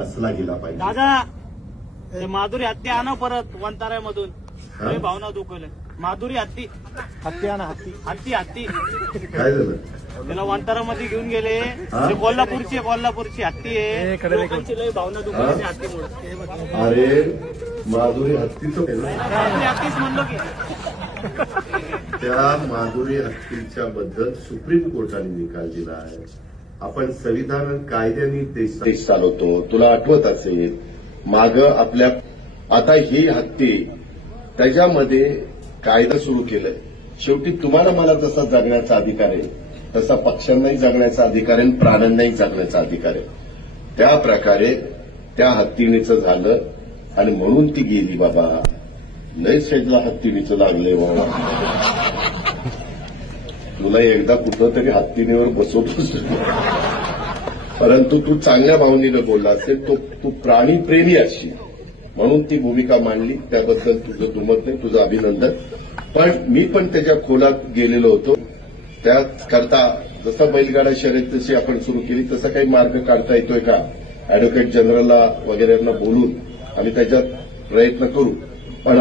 बसला गेला पाहिजे. दादा ते माधुरी हत्ती आणा परत वंताऱ्यामधून. लय भावना दुखवल्या. माधुरी हत्ती हत्ती आणा हत्ती. हत्ती हत्ती काय झालं? त्याला वंतारामध्ये घेऊन गेले. ते कोल्हापूरची हत्ती आहे. लोकांची लय भावना दुखवली हत्तीमुळे. अरे माधुरी हत्तीचं हत्तीच म्हणलो की त्या माधुरी हत्तीच्या बद्दल सुप्रीम कोर्टाने निकाल दिला आहे. आपण संविधान कायद्याने देश चालवतो. तुला आठवत असेल माग आपल्या आता ही हत्ती त्याच्यामध्ये कायदा सुरू केलाय. शेवटी तुम्हाला मला जसा जगण्याचा अधिकार आहे तसा पक्ष्यांनाही जगण्याचा अधिकार आहे, प्राण्यांनाही जगण्याचा अधिकार आहे. त्या प्रकारे त्या हत्तीणीचं झालं आणि म्हणून ती गेली. बाबा लय शेजला हत्तीणीचं लागलंय बाबा. तुला एकदा कुठं तरी हत्तीणीवर बसवतोस, परंतु तू चांगल्या भावनेनं बोलला असेल. तू प्राणीप्रेमी असशील म्हणून ती भूमिका मांडली. त्याबद्दल तुझं दुमत नाही, तुझं अभिनंदन. पण मी पण त्याच्या खोलात गेलेलो होतो. त्याकरता जसं बैलगाडा शर्यत जशी आपण सुरू केली तसा काही मार्ग काढता येतोय का, अॅडव्होकेट जनरलला वगैरेंना बोलून आम्ही त्याच्यात प्रयत्न करू. पण